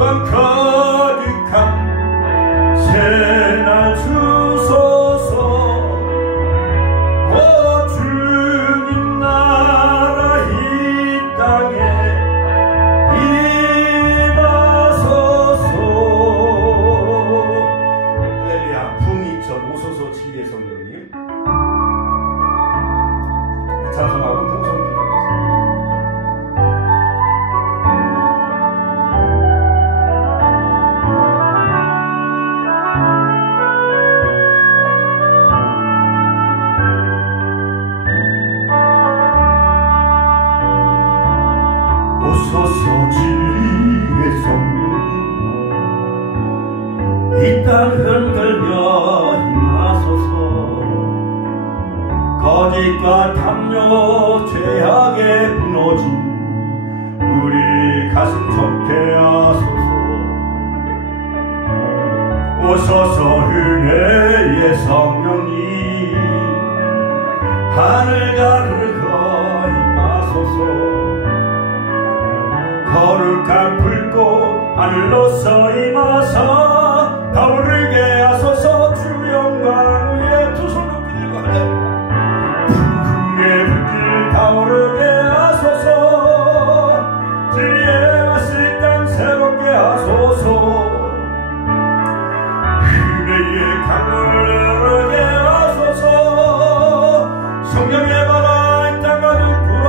영광 가득한 새날 주소서. 오 주님 나라 이 땅에 임하소서. 할렐루야. 부흥이 전 오소서 지휘의 성령님 찬송하고 동성 오소서 지휘의 성령님 이 땅 흔들며 임하소서. 거짓과 탐욕 죄악에 무너진 우리 가슴 좁게 하소서. 오소서 은혜의 성령님 하늘 가르고 임하소서. 거룩한 불꽃 하늘로서 임하사 타오르게 하소서. 주 영광 위에 두 손 높이 들고 할렐루야. 부흥의 불길 타오르게 하소서. 진리의 맛을 땅 새롭게 하소서. 은혜의 강을 흐르게 하소서. 성령의 바람 이 땅 가득 불어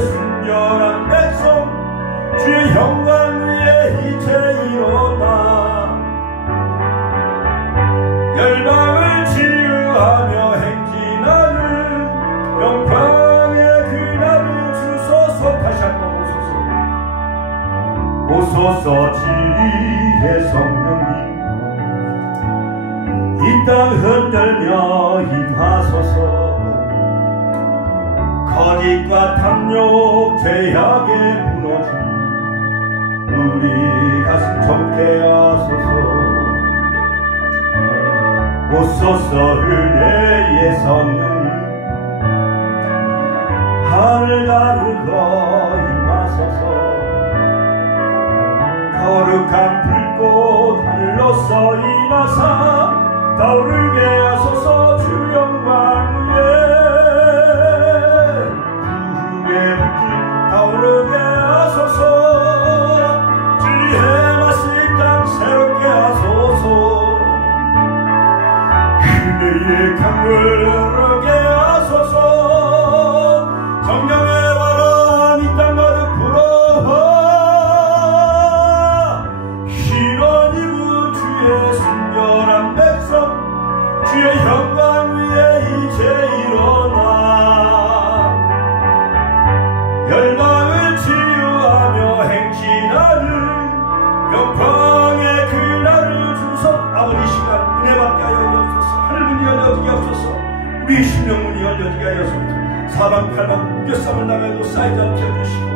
순결한 백성 주의 영광 위에 이제 일어나 열방을 치유하며 행진하는 영광의 그날을 주소서. 다시 한번 오소서. 오소서 지혜의 성령님 이 땅 흔들며 임하소서. 거짓과 탐욕 죄악에 무너진 우리 가슴 좁게 하소서. 오소서 은혜의 성령님 하늘 가르고 임하소서. 거룩한 불꽃 하늘로서 임하사 타오르게 하소서. 주 영광 위에 타오르게 하소서. 진리의 맛을 이 땅 새롭게 하소서. 은혜의 강물 흐르게 하소서. 성령의 바람 이 땅 가득 불어와 신원 입은 주의 순결한 백성 주의 영광 위에 이제 일어나 열방을 치유하며 행진하는 영광의 그날을 주소. 아버지 시간 은혜 받게 하여 주옵소서. 하늘문이 열려지게 하옵소서. 우리 심령문이 열려지게 하여소서. 사방팔방 우겨쌈을 당해도 쌓이지 않게 해주시고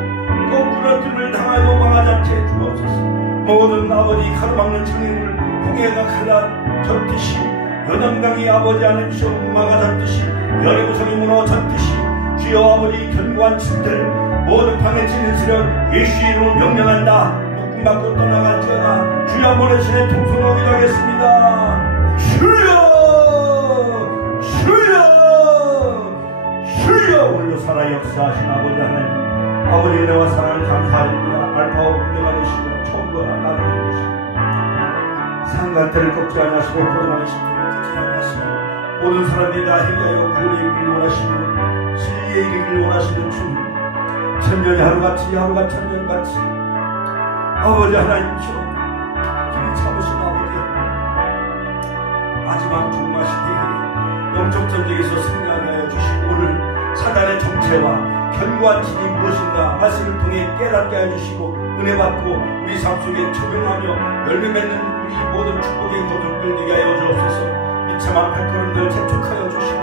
거꾸로 뜸을 당하여도 망하지 않게 해주옵소서. 모든 아버지 가로막는 장애물 홍해가 갈라졌듯이 연암강이 아버지 안에 시험 막아졌듯이 여리고성이 무너졌듯이 주여 아버지 견고한 층들 모든 방에 지는 수련 예수 이름으로 명령한다. 묶음받고 떠나갈지어다. 주여 보내시네 통성하기도 하겠습니다. 주여 주여 주여. 오늘도 살아 역사하신 아버지 하나님 아버지 은혜와 사랑을 감사드립니다. 알파와 오메가 되시고 처음과 나중에 되시고 상간대를 꺾지 않으시고 고등하는 신분을 듣지 않으시고 모든 사람들이 다 행하여 구원에 이르기를 원하시는 진리에 이르기를 원하시는 주님 천년이 하루같이 하루가 천년같이 아버지 하나님이시여 길이 참으신 아버지 마지막 죽음하 시대에 영적 전쟁에서 승리하게 하여 주시고 오늘 사단의 정체와 견고한 진이 무엇인가 말씀을 통해 깨닫게 하여 주시고 은혜 받고 우리 삶 속에 적용하며 열매 맺는 우리 모든 축복의 도둑들 되게 하여 주옵소서. 비참한 발걸음들 재촉하여 주시고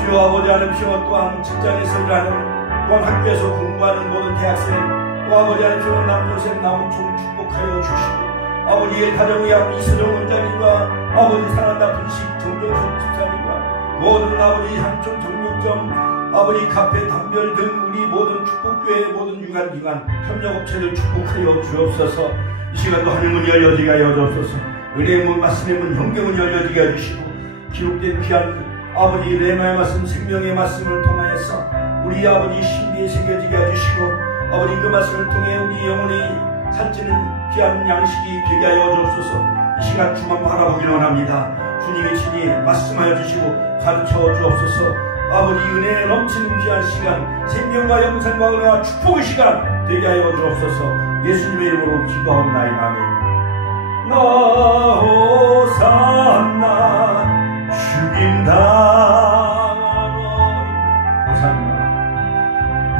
주여 아버지 하나님이시여 또한 직장에서 일하는 또한 학교에서 공부하는 모든 대학생 또 아버지 하나님이시여 남동생 남총 축복하여 주시고 아버지의 가정의학 이수정 원장님과 아버지 사랑한다 분식 정정수 집사님과 모든 아버지 한쪽 정육점 아버지 카페 담별 등 우리 모든 축복교회 모든 유관기관 협력업체들 축복하여 주옵소서. 이 시간도 하늘문 열려지게 하여 주옵소서. 은혜의 문 말씀의 문 성경문 열려지게 해주시고 기록된 귀한 아버지 레마의 말씀 생명의 말씀을 통하여서 우리 아버지 신비에 새겨지게 해주시고 아버지 그 말씀을 통해 우리 영혼이 살찌는 귀한 양식이 되게 하여 주옵소서. 이 시간 주만 바라보기를 원합니다. 주님이 친히 말씀하여 주시고 가르쳐 주옵소서. 아버지 은혜에 넘치는 귀한 시간 생명과 영생과 은혜와 축복의 시간 되게 하여 주옵소서. 예수님의 이름으로 기도하옵나이다. 아멘. 나 호산나 죽임당한 어린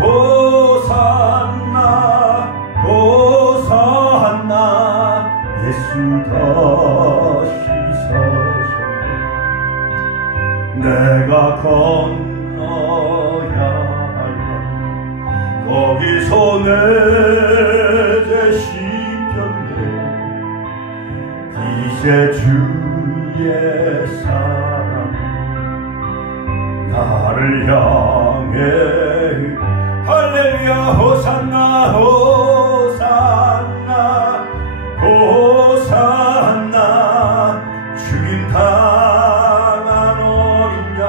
호산나 호산나 예수 다시 사셨네. 내가 건너야 할 거기서 내 죄 씻겼네. 이제 주의 사랑 나를 향해 할렐루야 호산나 호산나 호산나 죽임당한 어린 양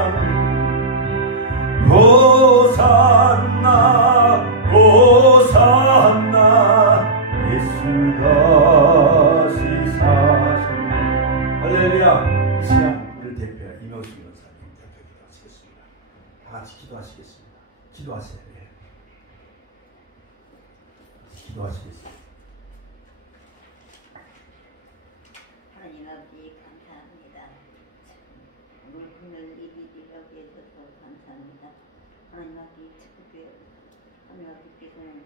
호산나 호산나 예수가 다시 사셨네. 할렐루야. 이 시간 우리를 대표해 이명수 변호사님 대표 기도하시겠습니다. 다 같이 기도하시겠습니다. 기도하세요. 네. 기도하시겠습니다. 하나님 아버지 감사합니다. 오늘 금요일 예배드리라고 해주셔서 감사합니다. 하나님 아버지 축복해 하나님 아버지께서는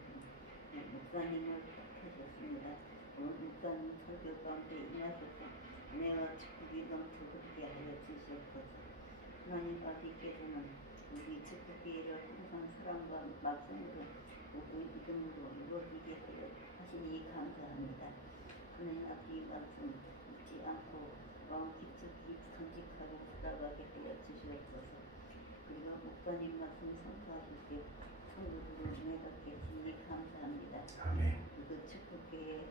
목사님을 부탁하셨습니다. 오늘 목사님 설교 가운데 임하셔서 은혜와 축복이 넘치게 하여 주시옵소서. 하나님 아버지께서는 우리 축복기를 항상 사랑과 말씀으로 모든 믿음으로 이루어지게 하여 하시니 감사합니다. 하나님 아버지 말씀 잊지 않고 마음 깊숙이 간직하고 붙잡아게 하여 주시옵소서. 그리고 목사님 말씀 선포하실 때 성도들을 은혜받게 주니 감사합니다. 아멘. 그 축복계의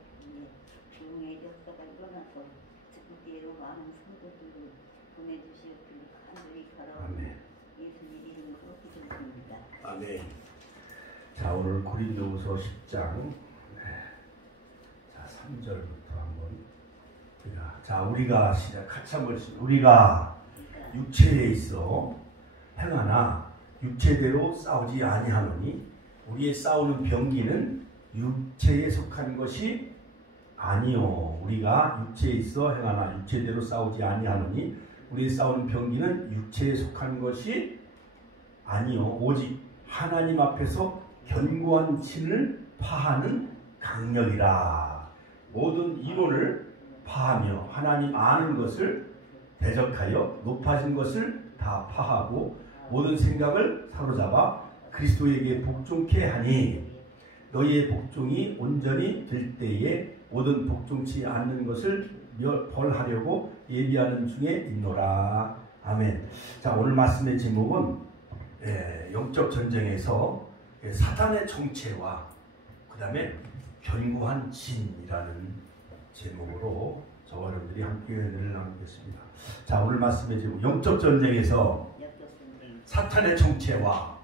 부흥의 역사가 일어나서 축복계로 많은 성도들을 보내주시옵기를 간절히 바라옵니다. 예수님 이름으로 기도드립니다. 아멘. 자, 오늘 고린도후서 10장 3절부터 한번 우리가 시작 같이 한번 우리가 육체에 있어 행하나 육체대로 싸우지 아니하노니 우리의 싸우는 병기는 육체에 속한 것이 아니요. 우리가 육체에 있어 행하나 육체대로 싸우지 아니하노니 우리의 싸우는 병기는 육체에 속한 것이 아니요. 오직 하나님 앞에서 견고한 진을 파하는 강력이라. 모든 이론을 파하며 하나님 아는 것을 대적하여 높아진 것을 다 파하고 모든 생각을 사로잡아 그리스도에게 복종케 하니 너희의 복종이 온전히 될 때에 모든 복종치 않는 것을 벌하려고 예비하는 중에 있노라. 아멘. 자, 오늘 말씀의 제목은 영적 전쟁에서 사탄의 정체와 그 다음에 견고한 진이라는 제목으로 저와 여러분들이 함께 은혜를 나누겠습니다. 자, 오늘 말씀의 제목 영적 전쟁에서 사탄의 정체와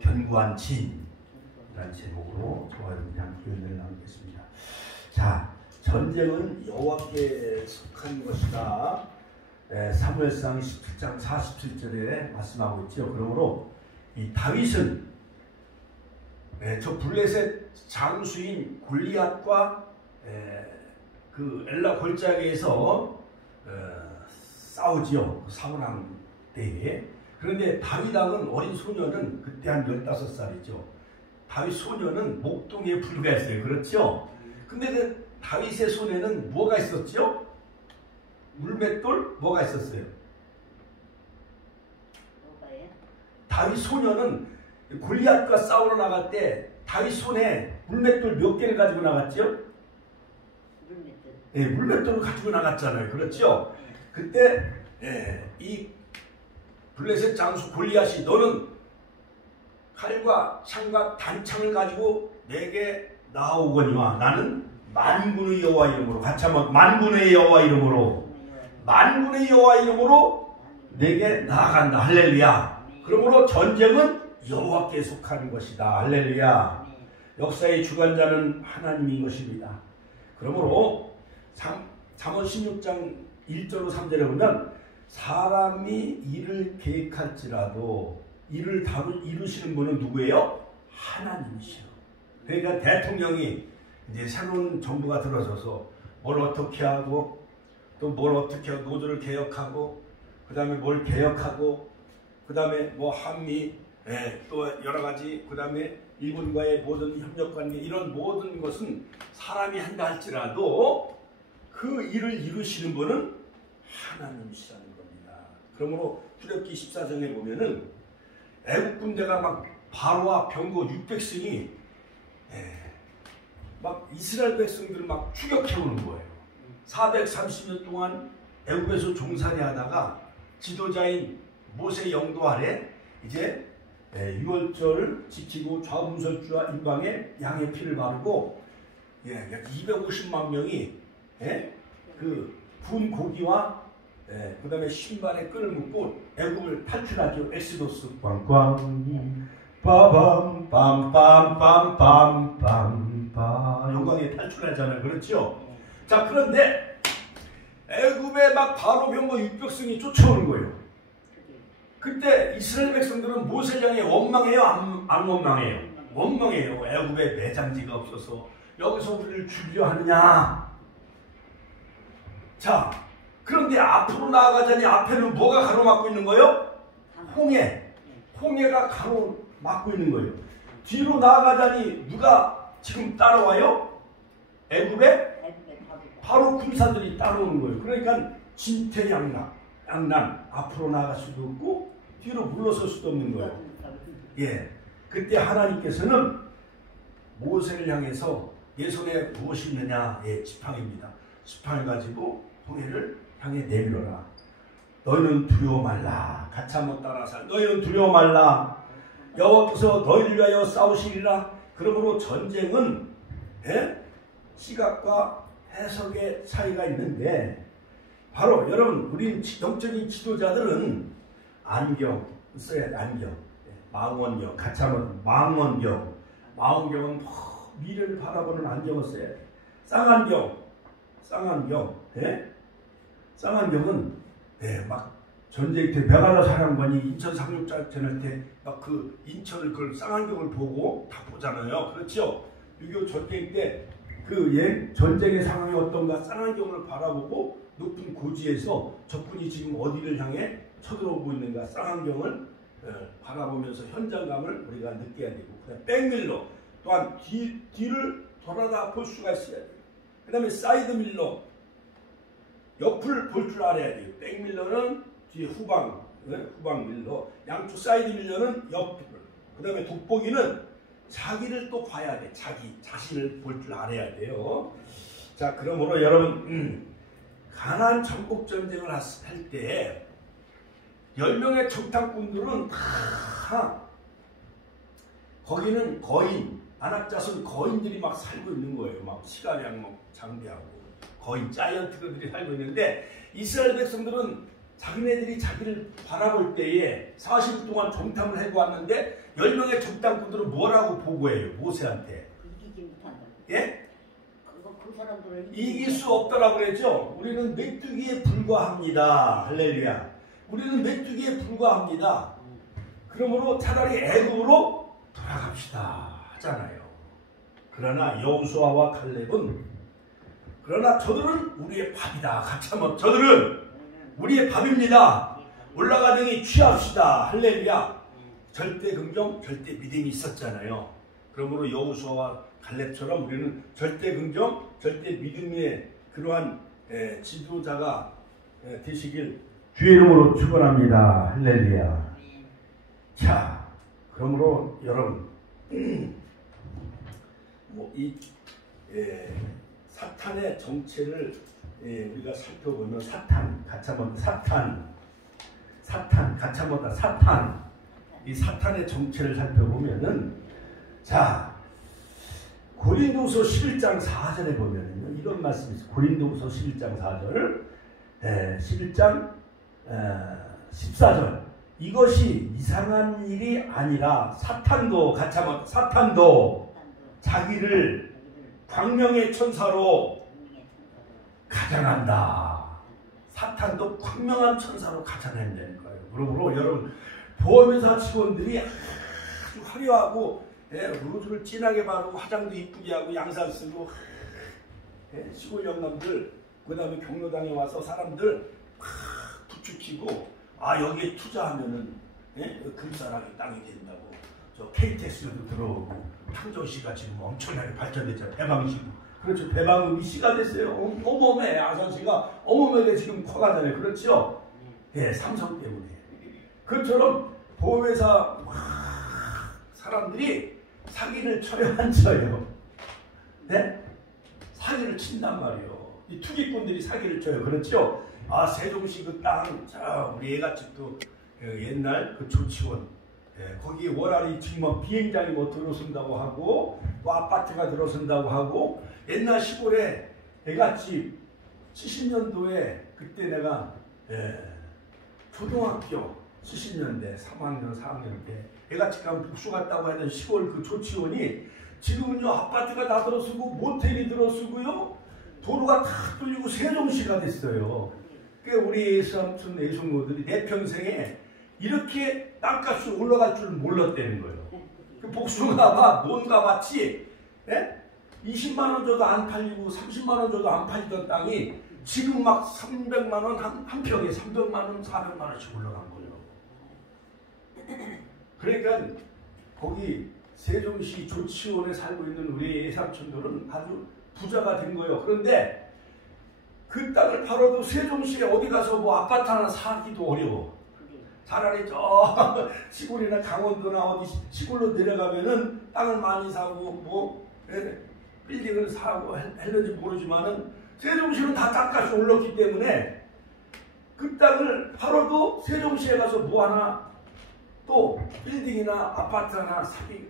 견고한 진이라는 제목으로 저와 여러분들이 함께 은혜를 나누겠습니다. 자, 전쟁은 여호와께 속한 것이다. 사무엘상 17장 47절에 말씀하고 있죠. 그러므로 이 다윗은 저 블레셋 장수인 골리앗과 그 엘라 골짜기에서 싸우지요. 사울왕 때에. 그런데 다윗 왕은 어린 소녀는 그때 한 15살이죠. 다윗 소녀는 목동에 불과했어요. 그렇죠? 근데 그 다윗의 손에는 뭐가 있었죠? 물맷돌 뭐가 있었어요? 뭐가요? 다윗 소녀는 골리앗과 싸우러 나갈 때 다윗 손에 물맷돌 몇 개를 가지고 나갔죠? 물맷돌. 네, 물맷돌을 가지고 나갔잖아요. 그렇죠? 그때 이 블레셋 장수 골리앗이 너는 칼과 창과 단창을 가지고 내게 나오거니와 나는 만군의 여호와 이름으로 같이 한번 만군의 여호와 이름으로 만군의 여호와 이름으로 내게 나아간다. 할렐루야. 그러므로 전쟁은 여호와께 속하는 것이다. 할렐루야. 역사의 주관자는 하나님인 것입니다. 그러므로 잠언 16장 1절로 3절에 보면 사람이 일을 계획할지라도 일을 이루시는 분은 누구예요? 하나님이시요. 그러니까 대통령이 이제 새로운 정부가 들어서서 뭘 어떻게 하고 또 뭘 어떻게 하고 노조를 개혁하고 그 다음에 뭘 개혁하고 그 다음에 뭐 한미 또 여러 가지 그 다음에 일본과의 모든 협력관계 이런 모든 것은 사람이 한다 할지라도 그 일을 이루시는 분은 하나님이시라는 겁니다. 그러므로 출애굽기 14장에 보면은 애국 군대가 막 바로와 병거 600승이 막 이스라엘 백성들을 막 추격해오는 거예요. 430년 동안 애국에서 종살이 하다가 지도자인 모세 영도 아래 이제 6월절을 지키고 좌우문설주와 인방에 양의 피를 바르고 250만 명이 그 구운 고기와 그 다음에 신발에 끈을 묶고 애국을 탈출하죠. 엑스도스 꽝꽝 빠밤 빰빰빰빰빰빰 영광에 탈출하잖아요. 그렇죠? 자, 그런데 애굽에 막 바로 병거 600승이 쫓아오는 거예요. 그때 이스라엘 백성들은 모세를 향해 원망해요? 안 원망해요? 원망해요. 애굽에 매장지가 없어서 여기서 우리를 죽이려 하느냐. 자, 그런데 앞으로 나아가자니 앞에는 뭐가 가로막고 있는 거예요? 홍해가 가로막고 있는 거예요. 뒤로 나아가자니 누가 지금 따라와요? 애굽에 바로 군사들이 따라오는 거예요. 그러니까 진퇴양난, 앞으로 나아갈 수도 없고 뒤로 물러설 수도 없는 거예요. 그때 하나님께서는 모세를 향해서 내 손에 무엇이 있느냐? 지팡이입니다. 지팡이 가지고 홍해를 향해 내밀어라. 너희는 두려워 말라. 같이 한번 따라서 너희는 두려워 말라. 여호와께서 너희를 위하여 싸우시리라. 그러므로 전쟁은 시각과 해석의 차이가 있는데 바로 여러분 우리 영적인 지도자들은 안경 써야 돼. 안경 망원경 같이 한번 망원경은 미래를 바라보는 안경을 써야 돼. 쌍안경은 막 전쟁 때 메가라 사령관이 인천 상륙작전할 때 막 그 인천을 그 쌍안경을 보고 다 보잖아요. 그렇죠? 6.25 전쟁 때 그 전쟁의 상황이 어떤가 쌍안경을 바라보고 높은 고지에서 적군이 지금 어디를 향해 쳐들어오고 있는가 쌍안경을 바라보면서 현장감을 우리가 느껴야 되고 그다음 백밀러 또한 뒤를 돌아다 볼 수가 있어야 돼요. 그 다음에 사이드밀러 옆을 볼 줄 알아야 돼요. 백밀러는 뒤에 후방 밀러 양쪽 사이드밀러는 옆을 그 다음에 돋보기는 자기를 또 봐야 돼. 자신을 볼 줄 알아야 돼요. 자, 그러므로 여러분 가나안 정복 전쟁을 할 때 10명의 정탐꾼들은 다 거기는 거인 안악자손 거인들이 막 살고 있는 거예요. 막 시가량 막 장비하고 거인 자이언트들이 살고 있는데 이스라엘 백성들은 자기네들이 자기를 바라볼 때에 40일 동안 정탐을 하고 왔는데 10명의 정탐꾼들은 뭐라고 보고해요? 모세한테. 이기지 못한다. 예? 그 사람들을 이길 수 없다라고 그랬죠? 우리는 메뚜기에 불과합니다. 할렐루야. 우리는 메뚜기에 불과합니다. 그러므로 차라리 애굽으로 돌아갑시다 하잖아요. 그러나 여호수아와 칼렙은 그러나 저들은 우리의 밥이다. 같이 한번 저들은 우리의 밥입니다. 올라가더니 취합시다. 할렐루야. 절대 긍정, 절대 믿음이 있었잖아요. 그러므로 여호수아와 갈렙처럼 우리는 절대 긍정, 절대 믿음의 그러한 지도자가 되시길 주의 이름으로 축원합니다. 할렐루야. 자, 그러므로 여러분 이 사탄의 정체를 우리가 살펴보면 사탄 같이 한번 사탄 같이 한번 사탄 이 사탄의 정체를 살펴보면은, 자, 고린도후서 11장 4절에 보면은 이런 말씀이 있어요. 고린도후서 11장 4절, 11장 14절. 이것이 이상한 일이 아니라 사탄도 같이 한번, 사탄도 자기를 광명의 천사로 가장한다. 사탄도 광명한 천사로 가장한다는 거예요. 그러므로 여러분, 보험회사 직원들이 아주 화려하고, 루즈를 진하게 바르고 화장도 이쁘게 하고 양산 쓰고, 시골 영감들, 그 다음에 경로당에 와서 사람들 부추기고, 아, 여기에 투자하면은 금싸라기 땅이 된다고. 저 KTX도 들어오고, 창조시가 지금 엄청나게 발전됐잖아요. 배방시고. 그렇죠. 배방음이 시가 됐어요. 어머매, 아산시가 어머매가 지금 커가잖아요. 그렇죠? 삼성 때문에. 그처럼 보험회사 사람들이 사기를 쳐요, 안 쳐요? 네? 사기를 친단 말이에요. 이 투기꾼들이 사기를 쳐요. 그렇죠? 아, 세종시 그 땅, 자, 우리 애가집도 옛날 그 조치원, 거기 월알이 지금 비행장이 뭐 들어선다고 하고, 또 아파트가 들어선다고 하고, 옛날 시골에 애가집 70년도에 그때 내가 초등학교 70년대 3학년 4학년 때 애가집 가면 복수 갔다고 하는 시골 그 조치원이 지금은요 아파트가 다 들어서고 모텔이 들어서고요 도로가 다 뚫리고 세종시가 됐어요. 그러니까 우리 삼촌 애숙모들이 내 평생에 이렇게 땅값이 올라갈 줄 몰랐다는 거예요. 그 복숭아가 뭔가 마치 20만원 줘도 안 팔리고 30만원 줘도 안 팔리던 땅이 지금 막 300만원 한 평에 300만원 400만원씩 올라간 거예요. 그러니까 거기 세종시 조치원에 살고 있는 우리 애삼촌들은 아주 부자가 된 거예요. 그런데 그 땅을 팔아도 세종시에 어디 가서 뭐 아파트 하나 사기도 어려워. 차라리 저 시골이나 강원도나 어디 시골로 내려가면은 땅을 많이 사고 뭐 빌딩을 사고 했는지 모르지만은 세종시는 다 땅값이 올랐기 때문에 그 땅을 팔아도 세종시에 가서 뭐 하나 또 빌딩이나 아파트 하나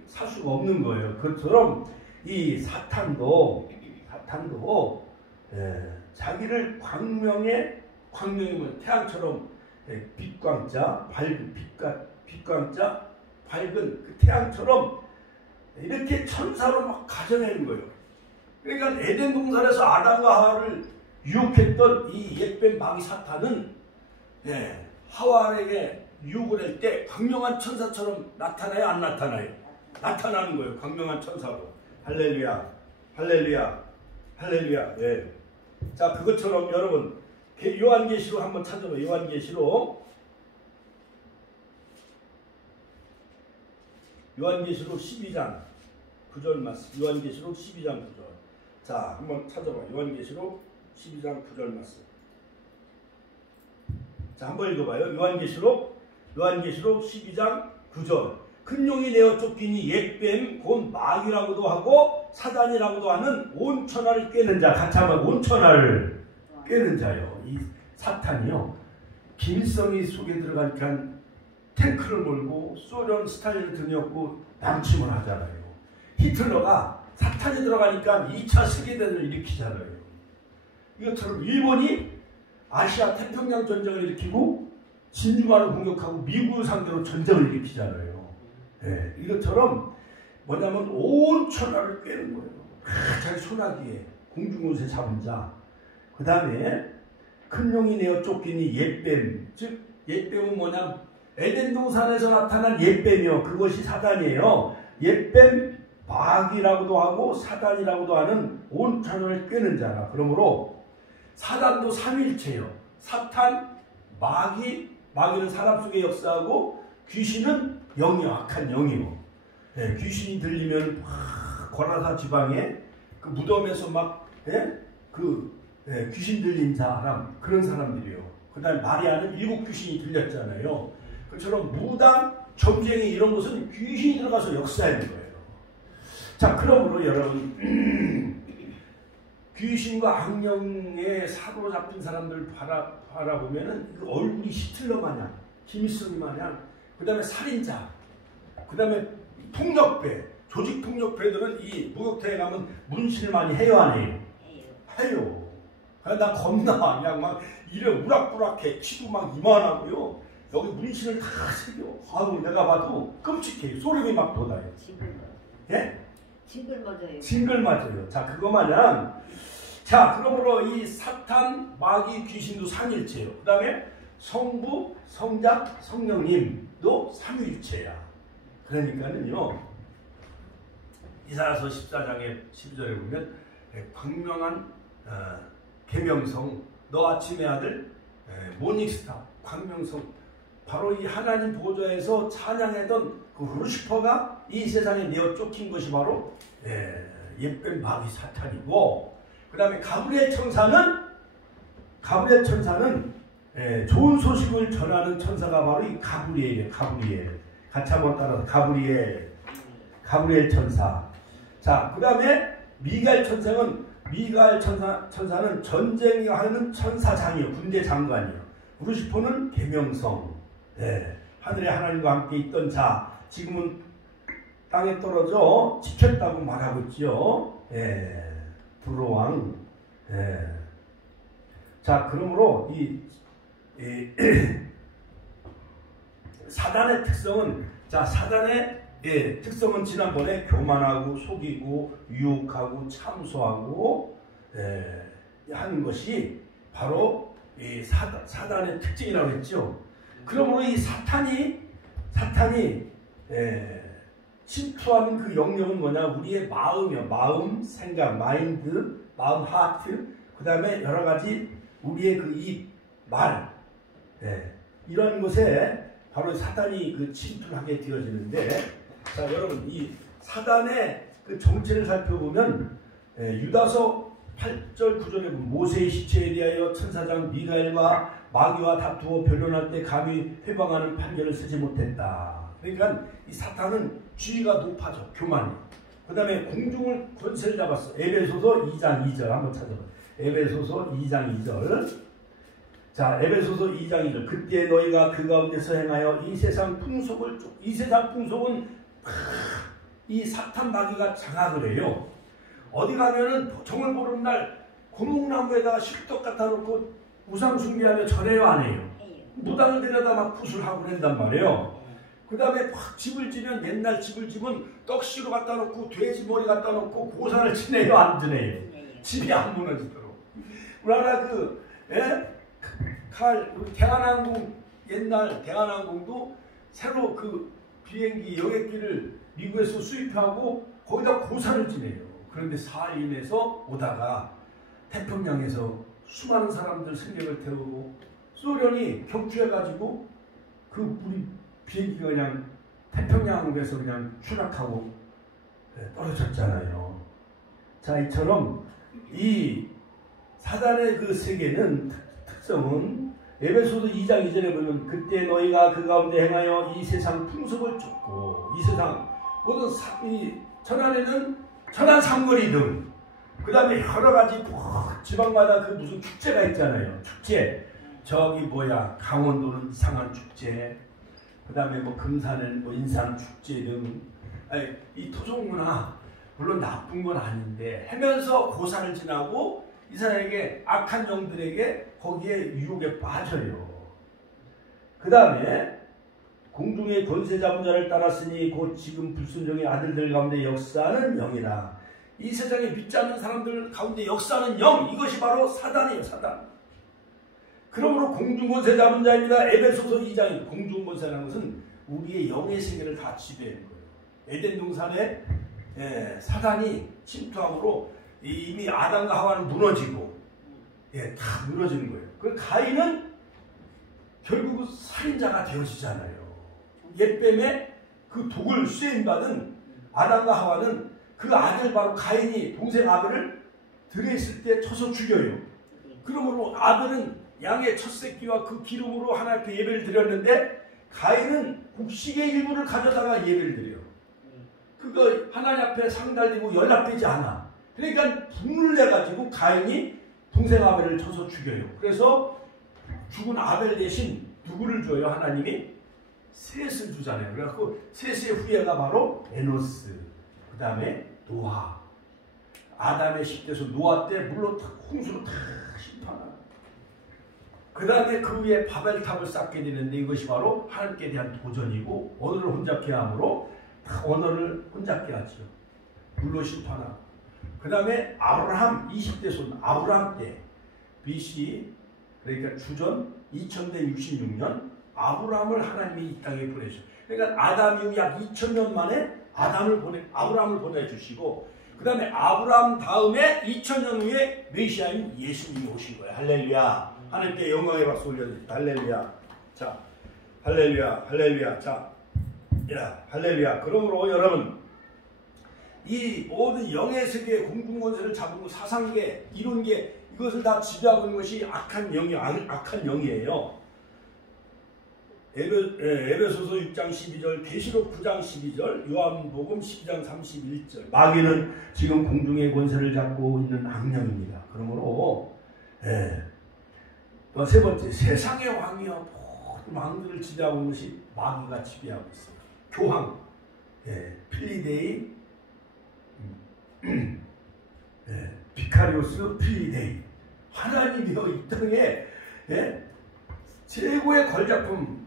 살 수가 없는 거예요. 그처럼 이 사탄도 자기를 광명이면 태양처럼 빛광자, 빛광자, 밝은 그 태양처럼 이렇게 천사로 막 가져내는 거예요. 그러니까 에덴 동산에서 아담과 하와를 유혹했던 이 옛뱀 마귀 사탄은 하와에게 유혹을 할 때 광명한 천사처럼 나타나요, 안 나타나요? 나타나는 거예요. 광명한 천사로. 할렐루야, 할렐루야, 할렐루야. 자, 그것처럼 여러분 요한계시록 한번 찾아봐요. 요한계시록 12장 9절 말씀. 요한계시록 12장 9절. 자, 한번 찾아봐요. 요한계시록 12장 9절 말씀. 자, 한번 읽어봐요. 요한계시록 12장 9절. 큰 용이 내어 쫓기니 옛뱀 곧 마귀라고도 하고 사단이라고도 하는 온 천하를 꿰는 자. 같이 한번 온 천하를 꿰는 자요. 이 사탄이요. 김일성이 속에 들어가니까 탱크를 몰고 소련 스탈린을 등였고 남침을 하잖아요. 히틀러가 사탄이 들어가니까 2차 세계대전을 일으키잖아요. 이것처럼 일본이 아시아 태평양 전쟁을 일으키고 진주만을 공격하고 미국을 상대로 전쟁을 일으키잖아요. 이것처럼 뭐냐면 온 천하를 꿰는 거예요. 자기 소나기에 공중옷에 잡은 자. 그 다음에 큰 용이 내어 쫓기니 옛뱀. 즉 옛뱀은 뭐냐, 에덴 동산에서 나타난 옛뱀이요. 그것이 사단이에요. 옛뱀 마귀라고도 하고 사단이라고도 하는 온 천하를 꿰는 자라. 그러므로 사단도 삼일체요. 사탄, 마귀는 사람 속에 역사하고 귀신은 영이요. 악한 영이요. 귀신이 들리면 고라사 지방에 그 무덤에서 막 귀신 들린 사람, 그런 사람들이요. 그 다음에 마리아는 7 귀신이 들렸잖아요. 그처럼 무당, 점쟁이 이런 것은 귀신이 들어가서 역사하는 거예요. 자, 그러므로 여러분 귀신과 악령에 사로잡힌 사람들 바라보면은 그 얼굴이 히틀러 마냥, 김일성이 마냥, 그 다음에 살인자, 그 다음에 폭력배, 조직폭력배들은 이 목욕탕에 가면 문신을 많이 해요, 안 해요? 해요. 나 겁나. 그냥 막 이래 우락부락해. 키도 막 이만하고요. 여기 문신을 다 새겨. 아유, 내가 봐도 끔찍해요. 소름이 막 돋아요. 예? 징글맞아요. 징글맞아요. 자, 그거 마냥. 자, 그러므로 이 사탄, 마귀, 귀신도 삼일체예요. 그 다음에 성부, 성자, 성령님도 삼위일체야. 그러니까는요, 이사야서 14장의 12절에 보면 광명한 계명성, 너 아침의 아들 모닝스타, 광명성, 바로 이 하나님 보좌에서 찬양하던 그 루시퍼가 이 세상에 내어 쫓긴 것이 바로 옛뱀 마귀 사탄이고, 그 다음에 가브리엘 천사는 좋은 소식을 전하는 천사가 바로 이 가브리엘이에요. 가브리엘. 같이 한번 따라서 가브리엘 천사. 자, 그 다음에 미가엘 천사는 전쟁하는 천사장이요, 군대 장관이요. 루시퍼는 계명성, 하늘의 하나님과 함께 있던 자, 지금은 땅에 떨어져 지켰다고 말하고 있죠. 두로왕. 자, 그러므로 이 사단의 특성은, 특성은 지난번에 교만하고 속이고 유혹하고 참소하고 하는 것이 바로 이 사단의 특징이라고 했죠. 그러므로 이 사탄이 침투하는 그 영역은 뭐냐? 우리의 마음이요. 마음, 생각, 마인드, 마음, 하트, 그 다음에 여러 가지 우리의 그 입, 말, 이런 것에 바로 사단이 그 침투를 하게 되어지는데, 자, 여러분, 이 사단의 그 정체를 살펴보면, 유다서 8절 9절에 모세의 시체에 대하여 천사장 미가엘과 마귀와 다투어 변론할 때 감히 회방하는 판결을 쓰지 못했다. 그러니까 이 사탄은 지위가 높아져, 교만이. 그 다음에 공중을 권세를 잡았어. 에베소서 2장 2절 한번 찾아봐. 에베소서 2장 2절. 자, 에베소서 2장 2절. 그때 너희가 그 가운데서 행하여 이 세상 풍속은 이 사탄 마귀가 장악을 해요. 어디 가면은 정을 보는 날 고목나무에다가 실떡 갖다 놓고 우상 숭배하며 절해요, 안 해요? 무당을 데려다 막 구슬하고 그런단 말이에요. 그 다음에 확 집을 지면, 옛날 집을 지면 떡시로 갖다 놓고 돼지 머리 갖다 놓고 고사를 지내요, 안 지내요? 집이 안 무너지도록. 우리나라 대한항공, 옛날 대한항공도 새로 그 비행기 여객기를 미국에서 수입하고 거기다 고사를 지내요. 그런데 사인에서 오다가 태평양에서 수많은 사람들 생명을 태우고 소련이 격추해가지고 그 우리 비행기가 그냥 태평양에서 그냥 추락하고 떨어졌잖아요. 자, 이처럼 이 사단의 그 세계는 특성은 에베소서 2장 2절에 보면 그때 너희가 그 가운데 행하여 이 세상 풍속을 쫓고, 이 세상 모든 이 천안에는 천안 삼거리 등, 그 다음에 여러 가지 지방마다 그 무슨 축제가 있잖아요. 축제. 저기 강원도는 이상한 축제, 그 다음에 금산에는 인삼 축제 등, 이 토종문화 물론 나쁜 건 아닌데 하면서 고사를 지나고 이 사람에게, 악한 영들에게 거기에 유혹에 빠져요. 그 다음에 공중의 권세 잡은 자를 따랐으니 곧 지금 불순종의 아들들 가운데 역사하는 영이라. 이 세상에 믿지 않는 사람들 가운데 역사하는 영, 이것이 바로 사단이에요, 사단. 그러므로 공중권세 잡은 자입니다. 에베소서 2장이 공중권세라는 것은 우리의 영의 세계를 다 지배하는 거예요. 에덴 동산에 사단이 침투함으로 이미 아담과 하와는 무너지고, 다 무너지는 거예요. 그 가인은 결국 살인자가 되어지잖아요. 옛뱀의 그 독을 수행받은 아담과 하와는 그 아들 바로 가인이 동생 아벨을 들에 있을 때 쳐서 죽여요. 그러므로 아벨은 양의 첫 새끼와 그 기름으로 하나님 앞에 예배를 드렸는데 가인은 곡식의 일부를 가져다가 예배를 드려요. 그거 하나님 앞에 상달되고 연락되지 않아. 그러니까 분을 내가지고 가인이 동생 아벨을 쳐서 죽여요. 그래서 죽은 아벨 대신 누구를 줘요? 하나님이 셋을 주잖아요. 그래갖고 셋의 후예가 바로 에노스, 그 다음에 노아. 아담의 10대에서 노아 때 물로 홍수로 다 심판하고, 그 다음에 그 위에 바벨탑을 쌓게 되는데 이것이 바로 하나님께 대한 도전이고 언어를 혼잡케 함으로 언어를 혼잡케 하죠. 물로 심판하고, 그 다음에 아브라함 20대 손 아브라함 때 BC, 그러니까 주전 2000대 66년 아브라함을 하나님이 이 땅에 보내죠. 그러니까 아담 이후 약 2000년 만에 아브라함을 보내주시고, 그 다음에 아브라함 다음에 2000년 후에 메시아인 예수님이 오신 거예요. 할렐루야. 하나님께 영광의 박수 올려드립니다. 할렐루야. 자, 할렐루야, 할렐루야. 자, 야, 할렐루야. 그러므로 여러분, 이 모든 영의 세계의 공중권세를 잡은 사상계, 이론계, 이것을 다 지배하고 있는 것이 악한 영이에요. 에베소서 6장 12절, 계시록 9장 12절, 요한복음 12장 31절. 마귀는 지금 공중의 권세를 잡고 있는 악령입니다. 그러므로 또 세 번째, 세상의 왕이여 모든 왕들을 지배하고 있는 것이 마귀가 지배하고 있어요. 교황, 필리데이, 비카리오스 필리데이. 하나님이여 이 땅에 최고의 걸작품,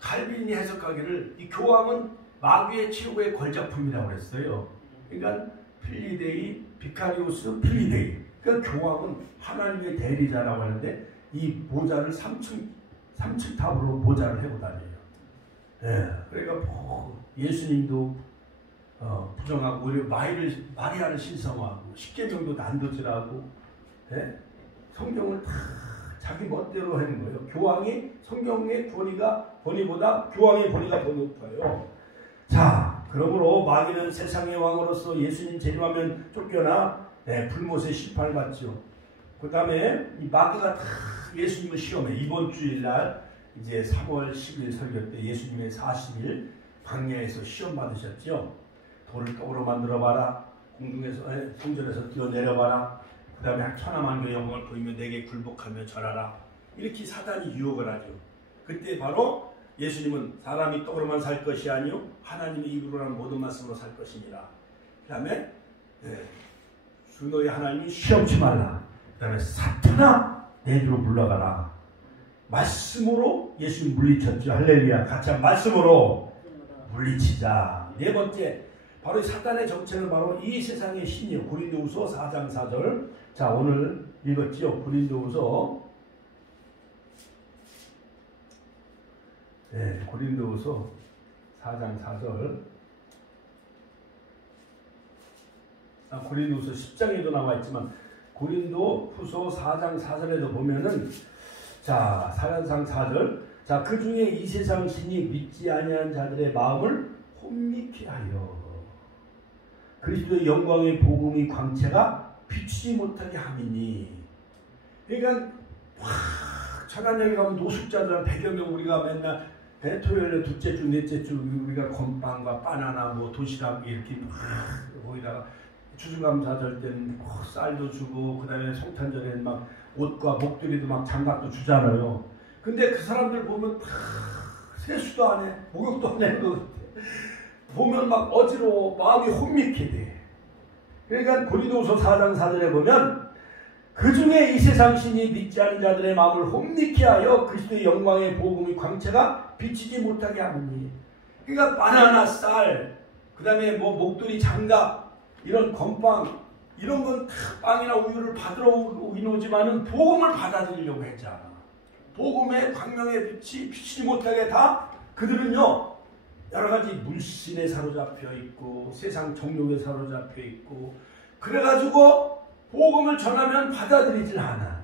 칼빈이 해석하기를 이 교황은 마귀의 최고의 걸작품이라고 했어요. 그러니까 필리데이, 비카리오스 필리데이. 그러니까 교황은 하나님의 대리자라고 하는데 이 모자를 3층 탑으로 모자를 해고 다녀요. 그러니까 예수님도 부정하고 오히려 마리아를 신성하고 십계명도 난도질하고 성경을 다 자기 멋대로 하는 거예요. 교황이 성경의 권위보다 교황의 권위가 더 높아요. 자, 그러므로 마귀는 세상의 왕으로서 예수님 재림하면 쫓겨나 불못의 심판을 받죠. 그 다음에 이 마귀가 다 예수님을 시험해. 이번 주일날 이제 3월 10일 설교 때 예수님의 40일 광야에서 시험 받으셨죠. 돌을 떡으로 만들어봐라. 공중에서 성전에서 뛰어내려봐라. 그 다음에 천하만국의 영광을 보이며 내게 굴복하며 절하라. 이렇게 사단이 유혹을 하죠. 그때 바로 예수님은 사람이 떡으로만 살 것이 아니요 하나님의 입으로 하는 모든 말씀으로 살 것이니라. 그 다음에 주 너희 하나님이 시험치 말라. 그 다음에 사탄아 내 뒤로 물러가라. 말씀으로 예수님 물리쳤죠. 할렐루야. 같이 한 말씀으로 물리치자. 네 번째, 바로 이 사탄의 정체는 바로 이 세상의 신이요. 고린도후서 4장 4절. 자, 오늘 읽었지요. 고린도후서 고린도후서 4장 4절. 고린도후서 10장에도 나와 있지만 고린도후서 4장 4절에도 보면은 자, 4장 4절. 자, 그 중에 이 세상 신이 믿지 아니한 자들의 마음을 혼미케 하여 그리스도의 영광의 복음의 광채가 비치지 못하게 함이니. 그러니까 천안역에 가면 노숙자들 100여 명 우리가 맨날 토요일에 둘째 주 넷째 주 우리가 건빵과 바나나 뭐 도시락 이렇게 거기다가 추수감사절 때는 쌀도 주고 그 다음에 성탄절에는 막 옷과 목도리도 막 장갑도 주잖아요. 근데 그 사람들 보면 세수도 안 해, 목욕도 안 해. 보면 막 어지러워, 마음이 혼미케 돼. 그러니까 고린도후서 4장 4절에 보면 그 중에 이 세상 신이 믿지 않은 자들의 마음을 혼미케 하여 그리스도의 영광의 복음의 광채가 비치지 못하게 하느니. 그러니까 바나나, 쌀, 그 다음에 뭐 목도리, 장갑, 이런 건빵, 이런 건 다 빵이나 우유를 받으러 오긴 오지만은 복음을 받아들이려고 했잖아. 복음의 광명의 빛이 비치지 못하게 다 그들은요 여러 가지 물신에 사로잡혀 있고 세상 정욕에 사로잡혀 있고 그래가지고 복음을 전하면 받아들이질 않아.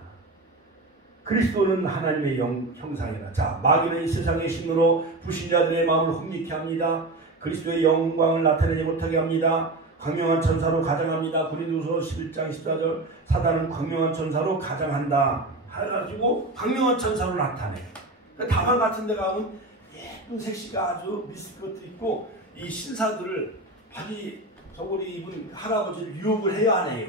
그리스도는 하나님의 형상이라. 자, 마귀는 이 세상의 신으로 불신자들의 마음을 혼미케 합니다. 그리스도의 영광을 나타내지 못하게 합니다. 광명한 천사로 가장합니다. 고린도후서 11장 14절. 사단은 광명한 천사로 가장한다 해가지고 광명한 천사로 나타내. 다방 같은 데 가면 예쁜 색시가 아주 미스트 것도 있고 이 신사들을 바지 저고리 입은 할아버지를 유혹을 해야 안 해요.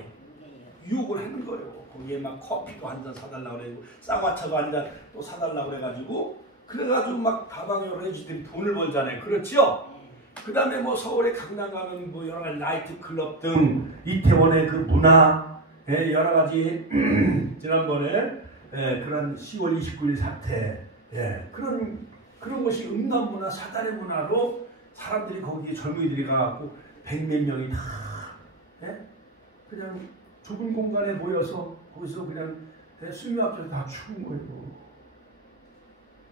유혹을 하는 거예요. 거기에 막 커피도 한 잔 사달라고 그래고 쌍화차도 한 잔 또 사달라고 그래가지고 그래가지고 막 다방에 여러 집들이 돈을 벌잖아요. 그렇죠? 그 다음에 뭐 서울에 강남 가면 뭐 여러 가지 나이트클럽 등 이태원의 그 문화, 여러 가지 지난번에 그런 10월 29일 사태, 그런 것이 음란 문화, 사단의 문화로 사람들이 거기에 젊은이들이 가갖고 100몇 명이 다 그냥 좁은 공간에 모여서 거기서 그냥 수미 앞에서 다 죽은 거예요.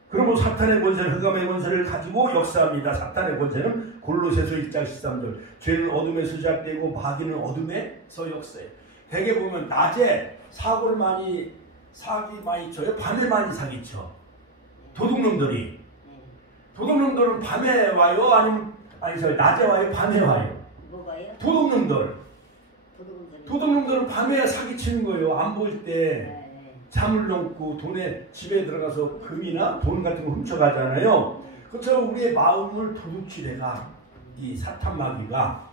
그러면 사탄의 권세를, 흑암의 권세를 가지고 역사합니다. 사탄의 권세는 골로새서 1장 13절. 죄는 어둠에서 시작되고 마귀는 어둠에서 역사해요. 대개 보면 낮에 사기 많이 쳐요. 밤에 많이 사기쳐. 도둑놈들이. 도둑놈들은 밤에 와요? 낮에 와요? 밤에 와요? 뭐가요? 도둑놈들. 도둑놈들은 밤에 사기치는 거예요. 안 보일 때. 잠을 넘고 집에 들어가서 금이나 돈 같은 거 훔쳐가잖아요. 그처럼 우리의 마음을 도둑질해가 이 사탄 마귀가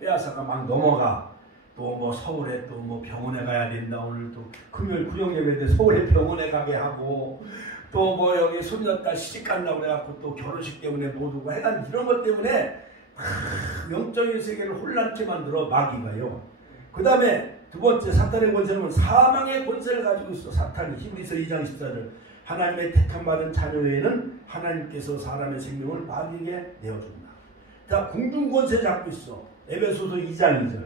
빼앗아가 막 넘어가. 또 뭐 서울에 또 뭐 병원에 가야 된다. 오늘 또 금요일 구역 예배인데 서울에 병원에 가게 하고, 또 뭐 여기 손녀딸 시집간다고 그래갖고 또 결혼식 때문에 못 오고 해간 이런 것 때문에 영적인 세계를 혼란케 만들어 마귀가요. 그 다음에 두 번째 사탄의 권세는 사망의 권세를 가지고 있어. 사탄이 히브리서 2장 14절. 하나님의 택함 받은 자녀에는 하나님께서 사람의 생명을 마귀에게 내어준다. 자, 공중 권세 잡고 있어. 에베소서 2장 2절.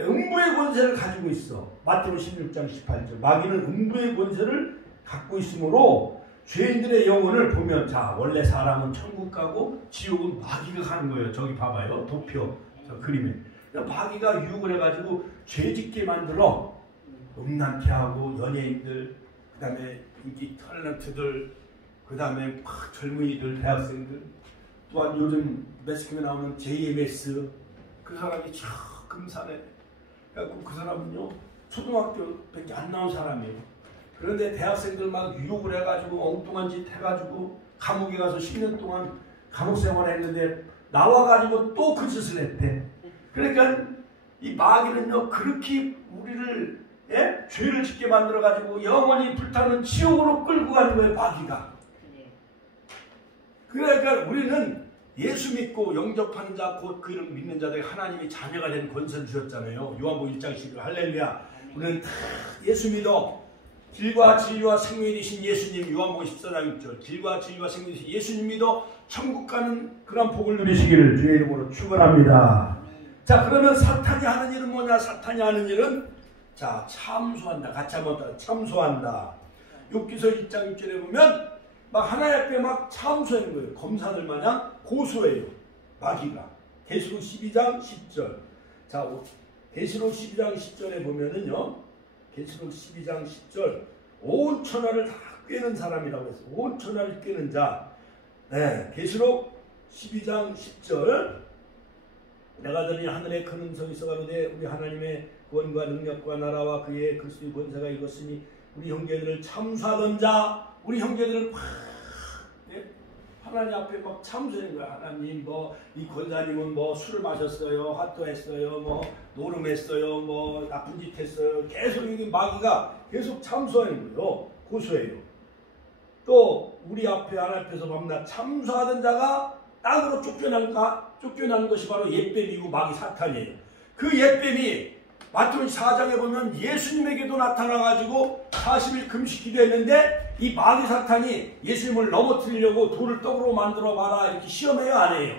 음부의 권세를 가지고 있어. 마태복음 16장 18절. 마귀는 음부의 권세를 갖고 있으므로 죄인들의 영혼을 보면, 자, 원래 사람은 천국 가고 지옥은 마귀가 가는 거예요. 저기 봐봐요. 도표 저 그림에. 마귀가 유혹을 해가지고 죄짓게 만들어 음란케 하고, 연예인들, 그 다음에 인기 탤런트들, 그 다음에 젊은이들, 대학생들, 또한 요즘 매스컴에 나오는 JMS, 그 사람이 참 금산에. 그래갖고 그 사람은요, 초등학교밖에 안 나온 사람이에요. 그런데 대학생들 막 유혹을 해가지고 엉뚱한 짓 해가지고 감옥에 가서 10년 동안 감옥 생활을 했는데 나와가지고 또 그 짓을 했대. 그러니까 이 마귀는요, 그렇게 우리를 죄를 짓게 만들어가지고 영원히 불타는 지옥으로 끌고 가는 거예요, 마귀가. 그러니까 우리는 예수 믿고 영접하는 자, 곧 그 이름 믿는 자들에게 하나님이 자녀가 된 권세를 주셨잖아요. 요한복음 1장 11절. 할렐루야. 우리는 다 예수 믿어. 길과 진리와 생명이 되신 예수님, 요한복음 14장 6절. 길과 진리와 생명이 되신 예수님 믿어 천국 가는 그런 복을 누리시기를 주의 이름으로 축원합니다. 자, 그러면 사탄이 하는 일은 뭐냐? 사탄이 하는 일은, 자, 참소한다. 같이 한번 따라. 참소한다. 욥기서 1장 6절에 보면 막 하나님 앞에 막 참소하는 거예요. 검사들 마냥 고소해요, 마귀가. 계시록 12장 10절. 자, 계시록 12장 10절에 보면은요, 계시록 12장 10절, 온 천하를 다 꿰는 사람이라고 했어요. 온 천하를 꿰는 자. 계시록 12장 10절. 내가 들으니 하늘에 큰 음성이 있어가로되 우리 하나님의 구원과 능력과 나라와 그의 그리스도의 권세가 이것이니 우리 형제들을 참수하던 자, 우리 형제들을 하나님 앞에 막 참수하는 거야. 하나님, 뭐 이 권사님은 뭐 술을 마셨어요, 핫도했어요, 뭐 노름했어요, 뭐 나쁜 짓 했어요. 계속 이게 마귀가 계속 참수하는 거예요. 고소해요. 또 우리 앞에 하나님 앞에서 밤낮 참수하던 자가 땅으로 쫓겨난 것이 바로 옛뱀이고 마귀 사탄이에요. 그 옛뱀이 마태복음 4장에 보면 예수님에게도 나타나가지고 40일 금식 기도했는데 이 마귀 사탄이 예수님을 넘어뜨리려고 돌을 떡으로 만들어 봐라 이렇게 시험해요, 안 해요?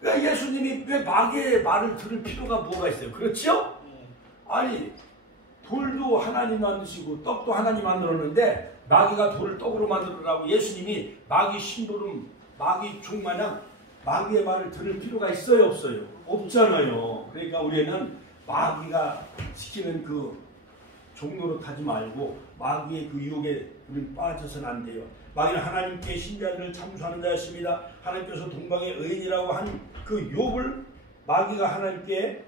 그러니까 예수님이 왜 마귀의 말을 들을 필요가 뭐가 있어요? 그렇죠? 아니, 돌도 하나님 만드시고 떡도 하나님 만들었는데 마귀가 돌을 떡으로 만들으라고 예수님이 마귀 심부름, 마귀 종마냥 마귀의 말을 들을 필요가 있어요, 없어요? 없잖아요. 그러니까 우리는 마귀가 시키는 그 종로로 타지 말고 마귀의 그 유혹에 우리는 빠져서는 안 돼요. 마귀는 하나님께 신자들을 참수하는 자였습니다. 하나님께서 동방의 의인이라고 한 그 욥을 마귀가 하나님께,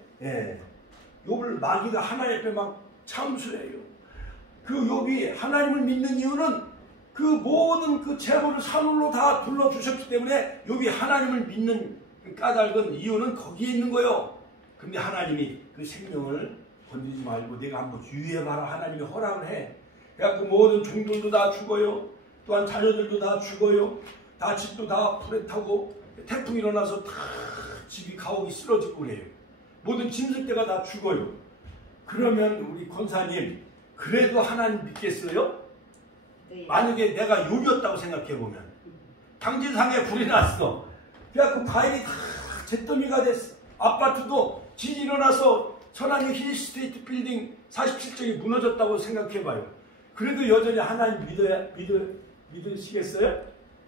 욥을 마귀가 하나님 앞에 막 참수해요. 그 욥이 하나님을 믿는 이유는 그 모든 그 재물을 산울로 다 둘러주셨기 때문에 욥이 하나님을 믿는 그 까닭은 이유는 거기에 있는 거예요. 근데 하나님이 그 생명을 건드리지 말고 내가 한번 유의해봐라. 하나님이 허락을 해. 그래갖고 모든 종들도 다 죽어요. 또한 자녀들도 다 죽어요. 다 집도 다 불에 타고 태풍이 일어나서 다 집이 가옥이 쓰러지고 그래요. 모든 짐승떼가 다 죽어요. 그러면 우리 권사님 그래도 하나님 믿겠어요? 네. 만약에 내가 욕이었다고 생각해보면 당진상에 불이 났어. 그래갖고 과일이 다 잿더미가 됐어. 아파트도 지진이 일어나서 천안의 힐스테이트 빌딩 47층이 무너졌다고 생각해봐요. 그래도 여전히 하나님 믿으시겠어요?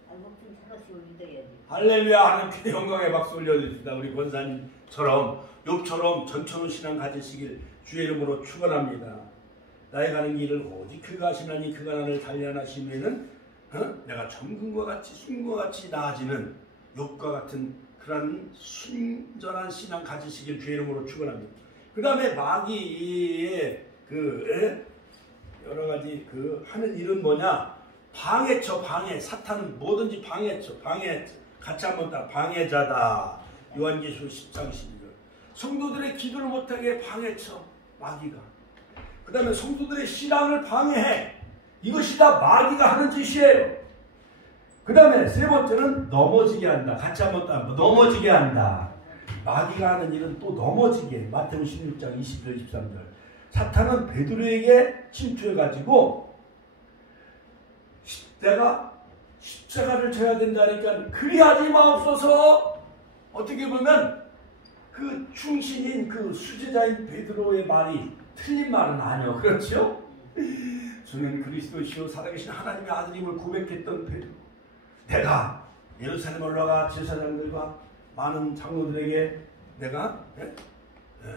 목숨 살았으면 믿어야지. 할렐루야. 하나님께 영광의 박수 올려드립니다. 우리 권사님처럼 욥처럼 전천후 신앙 가지시길 주의 이름으로 축원합니다. 나의 가는 길을 오직 그가 하시나니 그가 나를 단련하시면은 내가 점금과 같이 순금과 같이 나아지는 욥과 같은 그런 순전한 신앙 가지시길 주의 이름으로 축원합니다. 그 다음에 마귀의 여러 가지 하는 일은 뭐냐? 방해쳐, 방해. 사탄은 뭐든지 방해쳐, 같이 한번 다 방해자다. 요한계시록 10장 12절. 성도들의 기도를 못하게 방해쳐, 마귀가. 그 다음에 성도들의 신앙을 방해해. 이것이 다 마귀가 하는 짓이에요. 그 다음에 세 번째는 넘어지게 한다. 같이 한번 다 넘어지게 한다. 마귀가 하는 일은 또 넘어지게. 마태복음 16장 20절 23절. 사탄은 베드로에게 침투해가지고 내가 십자가를 져야 된다니까 그리하지 마옵소서. 어떻게 보면 그 충신인 그 수제자인 베드로의 말이 틀린 말은 아니요. 그렇죠? 주는 그리스도시요 살아계신 하나님의 아들임을 고백했던 베드로. 내가 예루살렘 올라가 제사장들과 많은 장로들에게 내가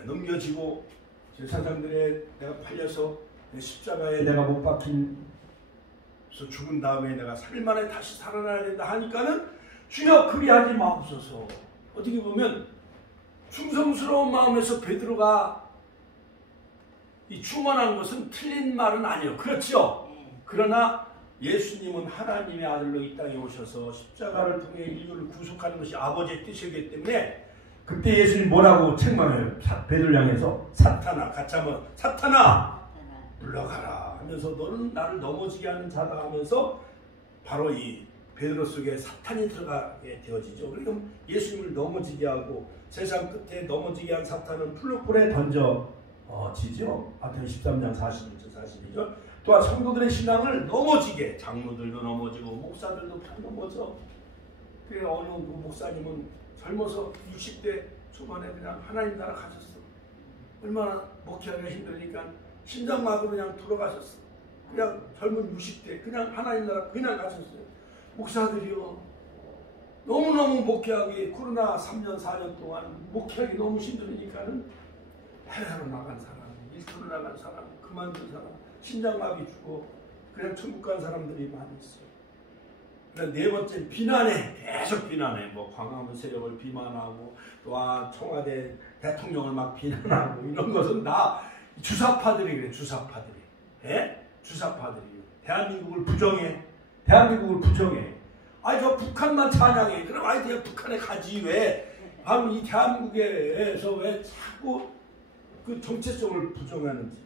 넘겨지고 제사장들에 내가 팔려서 십자가에 내가 못 박힌 죽은 다음에 내가 3일 만에 다시 살아나야 된다 하니까는 주여 그리하지 마옵소서. 어떻게 보면 충성스러운 마음에서 베드로가 이 충원한 것은 틀린 말은 아니에요. 그렇죠? 그러나 예수님은 하나님의 아들로 이 땅에 오셔서 십자가를 통해 인류를 구속하는 것이 아버지의 뜻이기 때문에 그때 예수님 뭐라고 책망해요? 베드로를 향해서 사탄아, 같이 한번 사탄아 물러가라 하면서 너는 나를 넘어지게 하는 자다 하면서 바로 이 베드로 속에 사탄이 들어가게 되어지죠. 그러니까 예수님을 넘어지게 하고 세상 끝에 넘어지게 한 사탄은 풀로불에 던져지죠. 마태복음 13장 41절 또한 성도들의 신앙을 넘어지게 장로들도 넘어지고 목사들도 다 넘어져. 그 어느 목사님은 젊어서 60대 초반에 그냥 하나님 나라 가셨어. 얼마나 목회하기가 힘드니까 심장마비로 그냥 돌아가셨어. 그냥 젊은 60대 그냥 하나님 나라 그냥 가셨어요. 목사들이요 너무너무 목회하기 코로나 3년 4년 동안 목회하기 너무 힘드니까는 해외로 나간 사람, 일터로 나간 사람, 그만둔 사람, 심장마비 주고 그냥 천국 간 사람들이 많이 있어요. 네 번째 비난해. 계속 비난해. 뭐 광화문 세력을 비난하고 또한 청와대 대통령을 막 비난하고 이런 것은 다 주사파들이 그래. 주사파들이. 예? 주사파들이요. 대한민국을 부정해. 대한민국을 부정해. 아니 저 북한만 찬양해. 그럼 아니 그냥 북한에 가지 왜? 바로 이 대한민국에서 왜 자꾸 그 정체성을 부정하는지.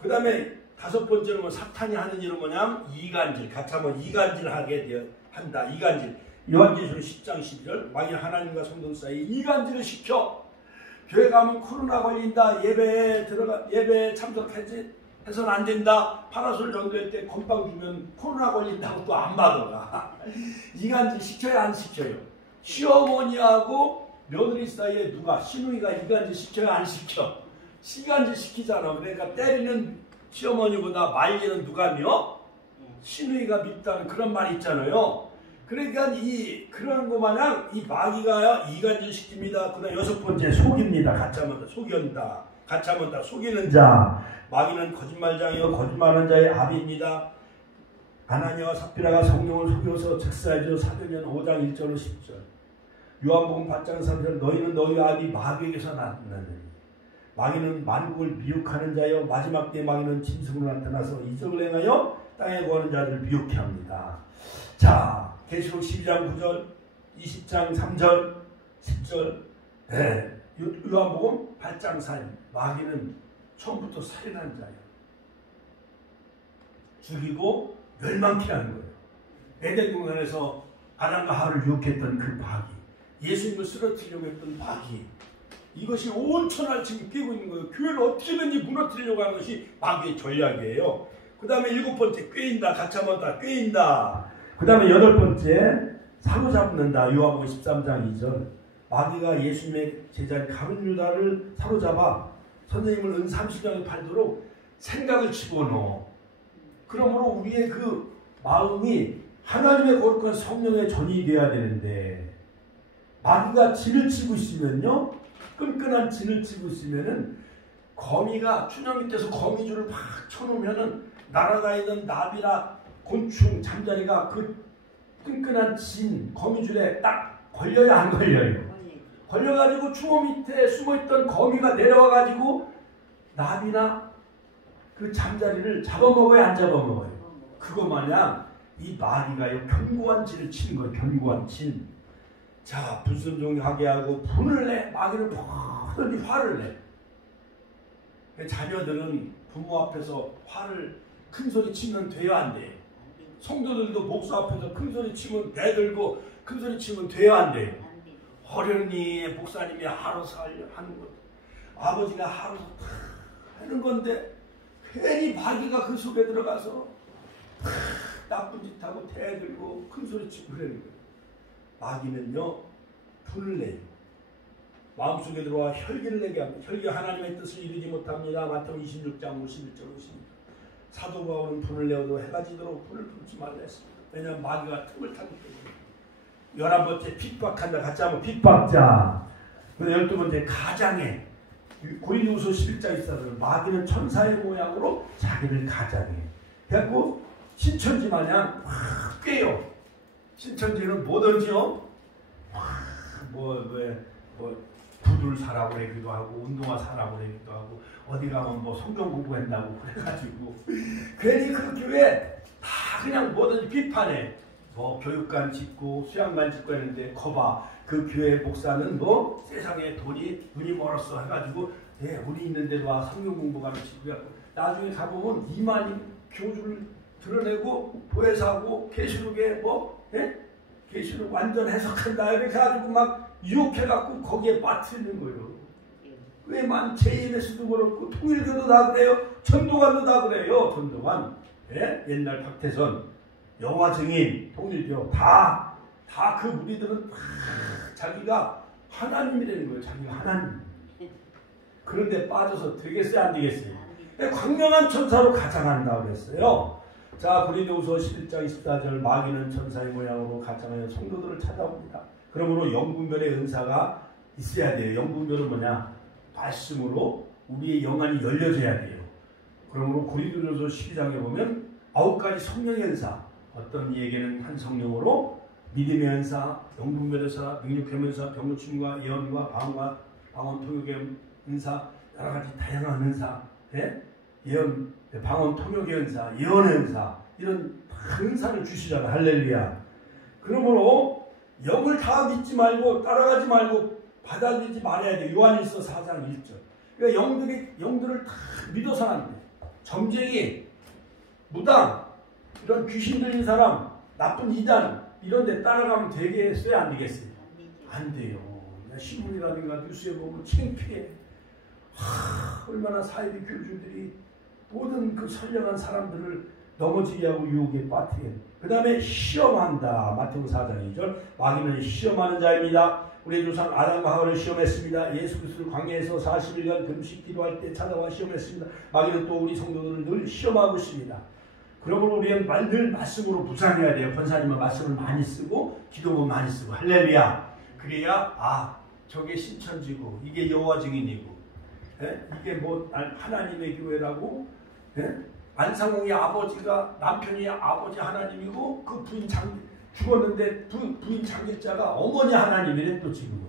그 다음에 다섯 번째는 뭐 사탄이 하는 일은 뭐냐면 이간질. 같이 한번 이간질하게 한다. 이간질. 요한계시록 10장 12절 만일 하나님과 성도 사이에 이간질을 시켜 교회 가면 코로나 걸린다. 예배에 참석해서는 안 된다. 파라솔 전도회 때 건빵 주면 코로나 걸린다고 또 안 받아가. 이간질 시켜야 안 시켜요? 시어머니하고 며느리 사이에 누가 시누이가 이간질 시켜야 안 시켜? 시간질 시키잖아. 그러니까 때리는 시어머니보다 말리는 누가며? 시누이가 밉다는 그런 말이 있잖아요. 그러니까 그런 거 마냥 이 마귀가 이간질 시킵니다. 그 다음 여섯 번째 속입니다. 같이 한번 더 속인다. 같이 한번 더 속이는 자. 마귀는 거짓말장이요 거짓말하는 자의 아비입니다. 아나니아와 삽비라가 성령을 속여서 즉사하죠. 사도행전 5장 1절로 10절. 요한복음 8장 3절 너희는 너희 아비 마귀에게서 났느니 마귀는 만국을 미혹하는 자여 마지막 때 마귀는 짐승으로 나타나서 이적을 행하여 땅에 거하는 자들을 미혹해 합니다. 자, 계시록 12장 9절, 20장 3절, 10절, 요한복음 8장 4절. 마귀는 처음부터 살인한 자예요. 죽이고 멸망케 하는 거예요. 에덴 동산에서 아담과 하와를 유혹했던 그 마귀, 예수님을 쓰러뜨리려고 했던 마귀, 이것이 온 천하를 지금 깨고 있는 거예요. 교회를 어떻게든지 무너뜨리려고 하는 것이 마귀의 전략이에요. 그 다음에 7번째, 꾀인다. 같이 한번 다 꾀인다. 그 다음에 8번째, 사로잡는다. 요한복음 13장 2절. 마귀가 예수님의 제자인 가룟 유다를 사로잡아 선생님을 은 30장에 팔도록 생각을 집어넣어. 그러므로 우리의 그 마음이 하나님의 거룩한 성령의 전이 되어야 되는데, 마귀가 진을 치고 있으면요, 끈끈한 진을 치고 있으면은 거미가 춘향 밑에서 거미줄을 막 쳐놓으면은 날아가 있는 나비나 곤충 잠자리가 그 끈끈한 진 거미줄에 딱 걸려야 안 걸려요. 걸려가지고 추모 밑에 숨어있던 거미가 내려와가지고 나비나 그 잠자리를 잡아먹어야 안 잡아먹어요. 그거 마냥 이 마귀가 견고한 진을 치는 거예요. 견고한 진. 자, 불순종하게 하고 분을 내. 마귀는 뭐든지 화를 내. 자녀들은 부모 앞에서 화를 큰 소리 치면 돼요, 안 돼요? 성도들도 목사 앞에서 큰 소리 치면 대들고 큰 소리 치면 돼요, 안 돼요? 어련히 목사님이 하루서 하는 것, 아버지가 하루서 하는 건데 괜히 마귀가 그 속에 들어가서 나쁜 짓 하고 대들고 큰 소리 치고 그러는 거예요. 마귀는요, 분을 내요. 마음속에 들어와 혈기를 내게 합니다. 혈기 하나님의 뜻을 이루지 못합니다. 마태복음 26장 51절 52절. 사도 바울은 분을 내어도 해가 지도록 분을 품지 말라 했습니다. 왜냐하면 마귀가 틈을 타기 때문에. 11번째, 핍박한다. 같이 한번 핍박자. 12번째, 가장해. 고린도후서 11장 있어서 마귀는 천사의 모양으로 자기를 가장해. 그래갖고 신천지 마냥 확 깨요. 신천지는 뭐든지요, 구두를 사라고 그러기도 하고 운동화 사라고 그러기도 하고 어디 가면 뭐 성경 공부한다고 그래가지고 괜히 그 교회 다 그냥 뭐든지 비판해. 뭐 교육관 짓고 수양관 짓고 했는데 거봐, 그 교회 목사는 뭐 세상에 눈이 멀었어 해가지고 우리 있는데 와 성경 공부 가르치고 해갖고 나중에 가보면 이만희 교주를 드러내고 보혜사하고 계시록에 계시록 완전 해석한다 이렇게 해가지고 막 유혹해갖고 거기에 빠뜨리는 거예요. 왜만 JMS도 그렇고 통일교도 다 그래요. 전도관도 다 그래요. 전도관, 옛날 박태선, 영화 증인, 통일교 다 그 무리들은 다 자기가 하나님이라는 거예요. 자기가 하나님. 그런데 빠져서 되겠어요, 안 되겠어요? 광명한 천사로 가장한다고 그랬어요. 자, 고린도후서 11장 24절, 마귀는 천사의 모양으로 가장하여 성도들을 찾아옵니다. 그러므로 영분별의 은사가 있어야 돼요. 영분별은 뭐냐? 말씀으로 우리의 영안이 열려져야 돼요. 그러므로 고린도후서 12장에 보면 9가지 성령의 은사, 어떤 이에게는 한 성령으로 믿음의 은사, 영분별의 은사, 능력의 은사, 병고침과 예언과 방언 통역의 은사, 여러 가지 다양한 은사, 예언, 방언 통역의 은사, 예언의 은사, 이런 은사를 주시잖아. 할렐루야. 그러므로 영을 다 믿지 말고 따라가지 말고 받아들이지 말아야 돼. 요한일서 4장 1절. 그러니까 영들을 다 믿어서 안 돼. 점쟁이, 무당, 이런 귀신 들린 사람, 나쁜 이단 이런 데 따라가면 되겠어요, 안 되겠어요? 안 돼요. 신문이라든가 뉴스에 보면 창피해. 얼마나 사이비 교주들이 모든 그 선량한 사람들을 넘어지게 하고 유혹에 빠뜨려. 그 다음에 시험한다. 마태복음 4장 2절. 마귀는 시험하는 자입니다. 우리 조상 아담과 하와를 시험했습니다. 예수 그리스도를 광야에서 40일간 금식 기도할 때 찾아와 시험했습니다. 마귀는 또 우리 성도들을 늘 시험하고 있습니다. 그러므로 우리는 늘 말씀으로 무장해야 돼요. 권사님은 말씀을 많이 쓰고 기도문 많이 쓰고 할렐루야. 그래야 저게 신천지고 이게 여호와 증인이고 이게 뭐 하나님의 교회라고. 안상홍의 아버지가 남편이 아버지 하나님이고 그 부인 죽었는데 부인 장길자가 어머니 하나님이래 또 지금.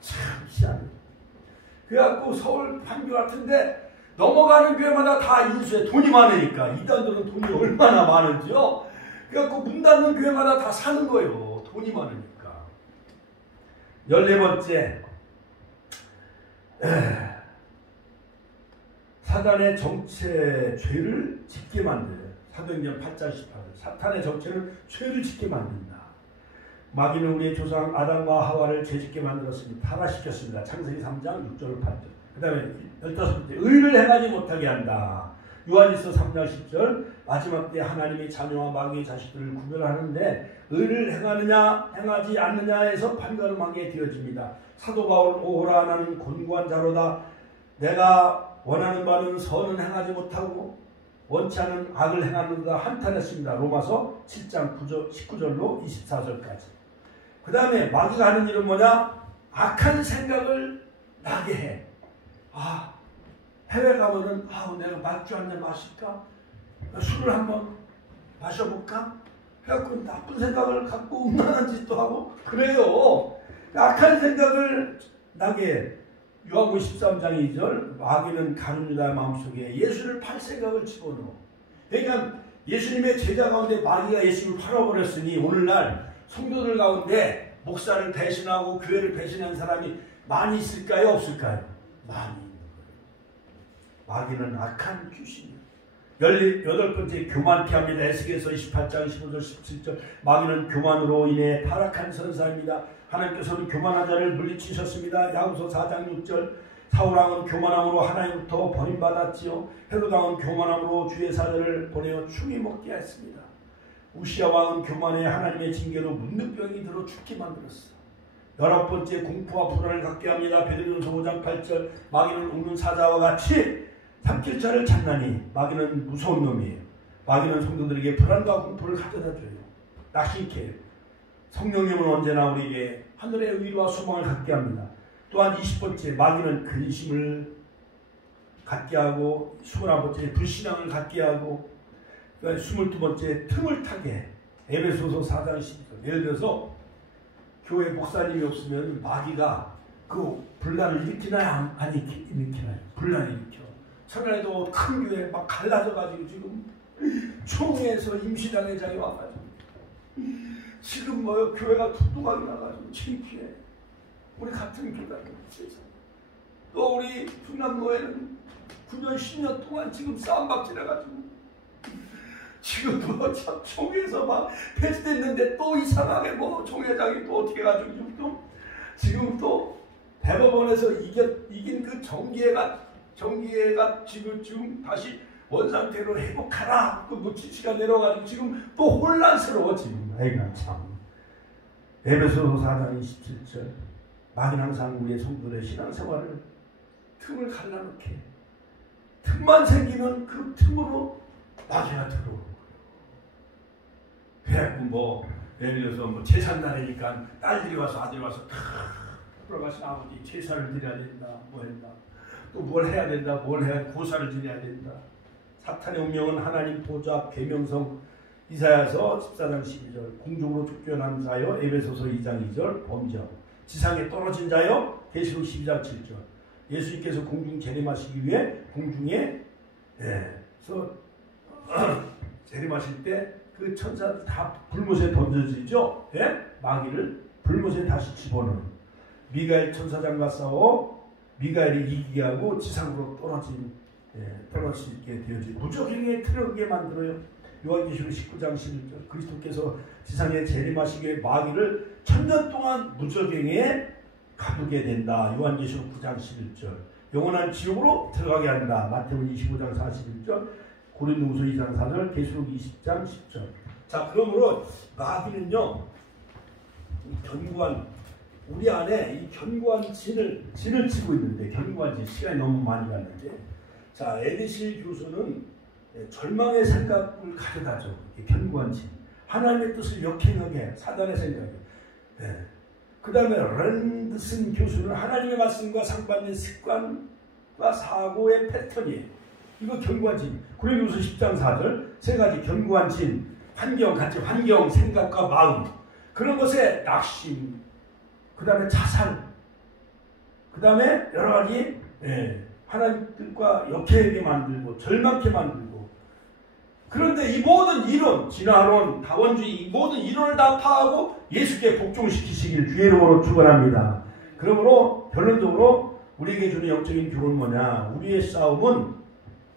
참 희한해. 그래갖고 서울 판교 같은데 넘어가는 교회마다 다 인수해. 돈이 많으니까. 이단들은 돈이 얼마나 많은지요. 그래갖고 문 닫는 교회마다 다 사는 거예요. 돈이 많으니까. 14번째, 사단의 정체 죄를 짓게 만들어요. 사도행전 8장 18절. 사탄의 정체는 죄를 짓게 만든다. 마귀는 우리의 조상 아담과 하와를 죄짓게 만들었습니다. 타락시켰습니다. 창세기 3장 6절 8절. 그 다음에 15번째, 의를 행하지 못하게 한다. 요한일서 3장 10절. 마지막 때 하나님의 자녀와 마귀의 자식들을 구별하는데 의를 행하느냐 행하지 않느냐에서 판가름하게 되어집니다. 사도 바울은 오호라 나는 곤고한 자로다. 내가 원하는 바는 선은 행하지 못하고 원치 않은 악을 행하는가 한탄했습니다. 로마서 7장 19절로 24절까지. 그 다음에 마귀가 하는 일은 뭐냐? 악한 생각을 나게 해. 해외 가면은 내가 맥주 한잔 마실까? 술을 한번 마셔볼까? 해갖고 나쁜 생각을 갖고 음란한 짓도 하고 그래요. 악한 생각을 나게 해. 요한복음 13장 2절 마귀는 가룟 유다의 마음속에 예수를 팔 생각을 집어넣어. 그러니까 예수님의 제자 가운데 마귀가 예수를 팔아버렸으니 오늘날 성도들 가운데 목사를 배신하고 교회를 배신한 사람이 많이 있을까요? 없을까요? 많이 있는 거예요. 마귀는 악한 귀신이에요. 18번째 교만케 합니다. 에스겔서 28장 15절 17절 마귀는 교만으로 인해 타락한 선사입니다. 하나님께서는 교만한 자를 물리치셨습니다. 야고보서 4장 6절 사울왕은 교만함으로 하나님부터 버림받았지요. 헤롯왕은 교만함으로 주의 사자를 보내어 충이 먹게 했습니다. 우시야 왕은 교만해 하나님의 징계로 문득병이 들어 죽게 만들었어. 19번째 공포와 불안을 갖게 합니다. 베드로전서 5장 8절 마귀는 웃는 사자와 같이 삼킬자를 찾나니 마귀는 무서운 놈이에요. 마귀는 성도들에게 불안과 공포를 가져다줘요. 낙심케 해요. 성령님은 언제나 우리에게 하늘의 의와 소망을 갖게 합니다. 또한 20번째 마귀는 근심을 갖게 하고 21번째 불신앙을 갖게 하고 22번째 틈을 타게 해. 에베소서 4장 12절 예를 들어서 교회 목사님이 없으면 마귀가 그 분란을 일으키나요? 안 일으키나요? 분란을 일으켜. 천안에도 큰 교회 막 갈라져가지고 지금 총회에서 임시당회장이 와가지고 지금 교회가 두둑하게 나가지고 창피해. 우리 같은 교단이 또 우리 충남교회는 9년 10년 동안 지금 싸움박질해가지고 지금도 참 총회에서 막 폐지됐는데 또 이상하게 총회장이 또 어떻게 해가지고 지금 또 대법원에서 이긴 그 정기회가 지금 다시 원상태로 회복하라. 그 지시가 내려가지고 지금 또 혼란스러워 지금. 아이가 참. 에베소서 4장 27절 마귀는 항상 우리의 성도들의 신앙생활을 틈을 갈라놓게. 틈만 생기면 그 틈으로 마귀가 들어오는 거예요. 그래갖고 예를 들어서 제삿날이니까 딸들이 와서 아들이 와서 돌아가신 아버지 제사를 드려야 된다. 뭐 했다. 또 뭘 해야 된다. 뭘 해야 고사를 지내야 된다. 사탄의 운명은 하나님 보좌 앞 계명성 이사야서 14장 12절 공중으로 쫓겨난 자여 에베소서 2장 2절 범죄하고 지상에 떨어진 자여 계시록 12장 7절 예수님께서 공중 재림하시기 위해 공중에 재림하실 때 그 천사들 다 불못에 던져지죠. 마귀를 불못에 다시 집어넣는 미가엘 천사장과 싸워 미가엘이 이기게 하고 지상으로 떨어지게 되어지고 무적행에 틀어지게 만들어요. 요한계시록 19장 11절 그리스도께서 지상에 재림하시기 위해 마귀를 1000년 동안 무적행에 가두게 된다. 요한계시록 9장 11절 영원한 지옥으로 들어가게 한다. 마태복음 25장 41절 고린도후서 2장 4절 계시록 20장 10절 자 그러므로 마귀는요 견고한 우리 안에 이 견고한 진을 치고 있는데 견고한 진 시간이 너무 많이 갔는데 자 에디실 교수는 절망의 생각을 가져다줘. 견고한 진 하나님의 뜻을 역행하게 사단의 생각이 그 다음에 랜드슨 교수는 하나님의 말씀과 상반된 습관과 사고의 패턴이에요. 이거 견고한 진 고린도후서 10장 4절 세 가지 견고한 진 환경, 생각과 마음 그런 것에 낙심 그 다음에 자살 그 다음에 여러 가지 하나님 뜻과 역행하게 만들고 절망케 만들고 그런데 이 모든 이론 진화론 다원주의 이 모든 이론을 다 파하고 예수께 복종시키시길 주의 이름으로 축원합니다. 그러므로 결론적으로 우리에게 주는 영적인 교훈은 뭐냐 우리의 싸움은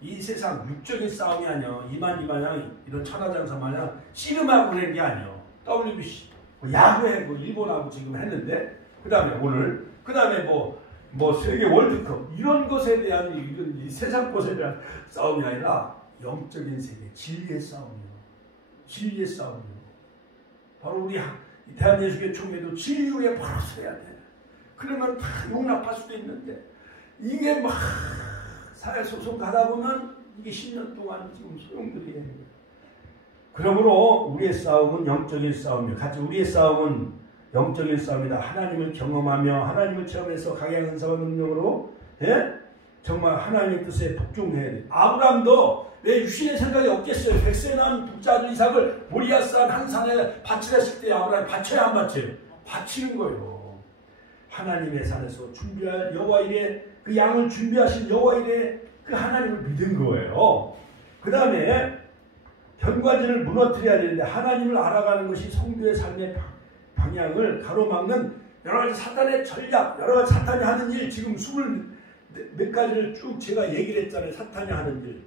이 세상 육적인 싸움이 아니요. 이만희마냥 이런 천하장사 마냥 씨름하고 그런 게 아니요. WBC 야구해 일본하고 지금 했는데 그 다음에 오늘 그 다음에 뭐 세계 월드컵 이런 것에 대한 이런 이 세상 것에 대한 싸움이 아니라 영적인 세계 진리의 싸움이요. 진리의 싸움이요. 바로 우리 대한예수교 총회도 진리 위에 바로 서야 돼. 그러면 다 용납할 수도 있는데 이게 막 사회 소송 가다 보면 이게 10년 동안 지금 소용돌이 해요. 그러므로 우리의 싸움은 영적인 싸움이요. 같이 우리의 싸움은 영적인 싸움이다. 하나님을 경험하며 하나님을 체험해서 강한 은사와 능력으로 정말 하나님의 뜻에 복종해야 돼. 아브라함도 왜 육신의 생각이 없겠어요. 100세 난 북자들 이삭을 모리아산 한 산에 바치랬을 때 아브라함이 바쳐야 안 바쳐요? 바치는 거예요. 하나님의 산에서 준비할 여호와 이레 그 양을 준비하신 여호와 이레 그 하나님을 믿은 거예요. 그 다음에 견과지를 무너뜨려야 되는데 하나님을 알아가는 것이 성도의 삶의 방향을 가로막는 여러 가지 사탄의 전략, 여러 가지 사탄이 하는 일 지금 20몇 가지를 쭉 제가 얘기를 했잖아요. 사탄이 하는 일.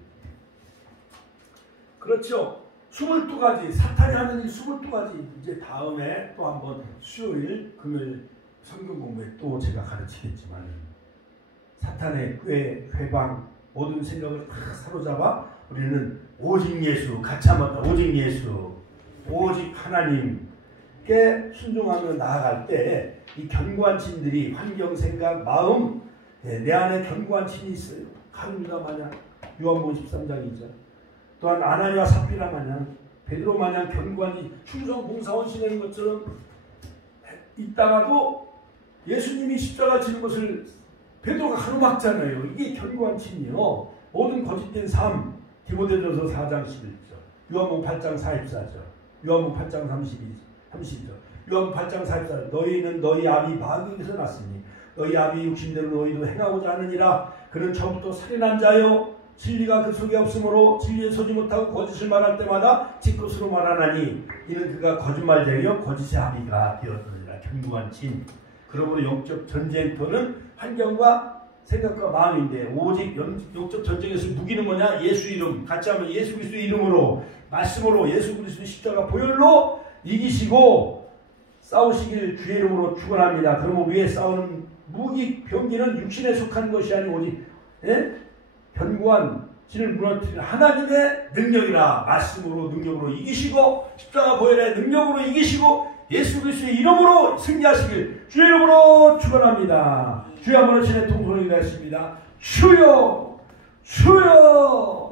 그렇죠. 22가지 사탄이 하는 일 22가지 이제 다음에 또 한번 수요일 금요일 성경 공부에 또 제가 가르치겠지만 사탄의 꾀, 회방 모든 생각을 다 사로잡아 우리는 오직 예수 같이 한번 오직 예수 오직 하나님께 순종하며 나아갈 때 이 견고한 진들이 환경 생각 마음 내 안에 견고한 진이 있어요. 가룟유다 마냥 요한복음 13장이죠. 또한 아나니와 삽비라 마냥 베드로 마냥 견고한 충성 봉사원 지내는 것처럼 있다가도 예수님이 십자가 지는 것을 베드로가 가로막잖아요. 이게 견고한 진이요. 모든 거짓된 삶 디모데전서 4장 11절 요한복음 8장 44절 요한복음 8장 30절 요한복음 8장 44절 너희는 너희 아비 마귀에서 났으니 너희 아비 육신대로 너희도 행하고자 하느니라. 그는 처음부터 살인한 자요 진리가 그 속에 없으므로 진리에 서지 못하고 거짓을 말할 때마다 지 것으로 말하나니 이는 그가 거짓말쟁이요 거짓의 아비가 되었느니라. 견고한 진. 그러므로 영적 전쟁터는 환경과 생각과 마음인데 오직 영적 전쟁에서 무기는 뭐냐? 예수 이름. 같이 하면 예수 그리스도의 이름으로 말씀으로 예수 그리스도의 십자가 보혈로 이기시고 싸우시길 주의 이름으로 축원합니다. 그러면 우리의 싸우는 무기 병기는 육신에 속한 것이 아니고 오직 견고한 진을 무너뜨리는 하나님의 능력이라. 말씀으로 능력으로 이기시고 십자가 보혈의 능력으로 이기시고 예수 그리스도의 이름으로 승리하시길 주의 이름으로 축원합니다. 주여 한번 신의 통성이 되었습니다. 주여 주여